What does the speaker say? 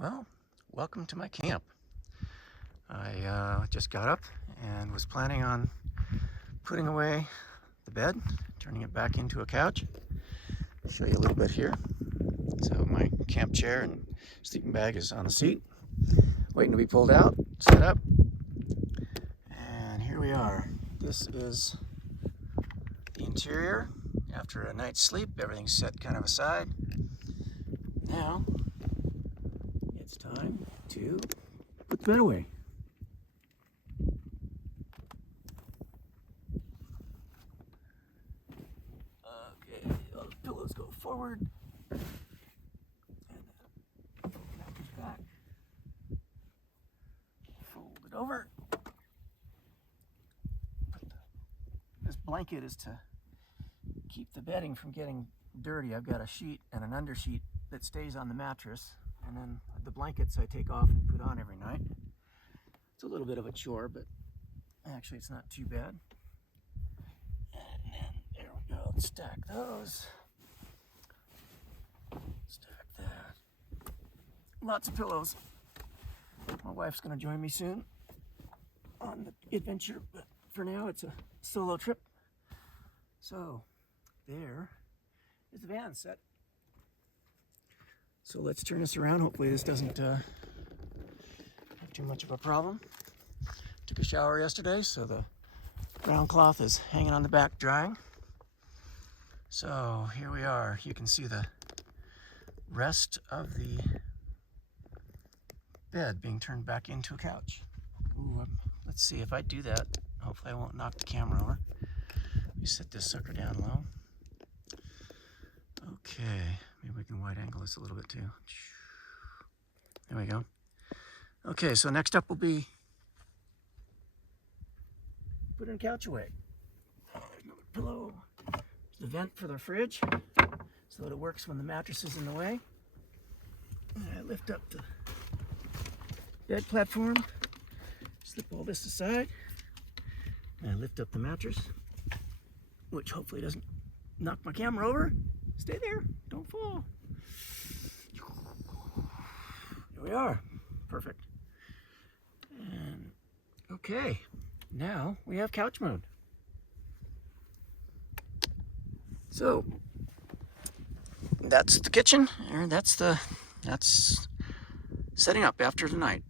Well, welcome to my camp. I just got up and was planning on putting away the bed, turning it back into a couch. I'll show you a little bit here. So my camp chair and sleeping bag is on the seat, waiting to be pulled out, set up. And here we are. This is the interior. After a night's sleep, everything's set kind of aside. Now, it's time to put the bed away. Okay, all the pillows go forward. And the mattress back. Fold it over. This blanket is to keep the bedding from getting dirty. I've got a sheet and an undersheet that stays on the mattress, and then the blankets I take off and put on every night. It's a little bit of a chore, but actually it's not too bad. And then there we go. Let's stack those. Stack that. Lots of pillows. My wife's going to join me soon on the adventure, but for now it's a solo trip. So there is the van set. So let's turn this around. Hopefully this doesn't have too much of a problem. Took a shower yesterday, so the ground cloth is hanging on the back drying. So here we are. You can see the rest of the bed being turned back into a couch. Ooh, let's see if I do that. Hopefully I won't knock the camera over. Let me set this sucker down low. Okay, maybe we can wide angle this a little bit too. There we go. Okay, so next up will be putting the couch away. There's another pillow. There's the vent for the fridge, so that it works when the mattress is in the way. And I lift up the bed platform, slip all this aside, and I lift up the mattress, which hopefully doesn't knock my camera over. Stay there, don't fall. Here we are, perfect. And okay, now we have couch mode. So that's the kitchen, and that's setting up after the night.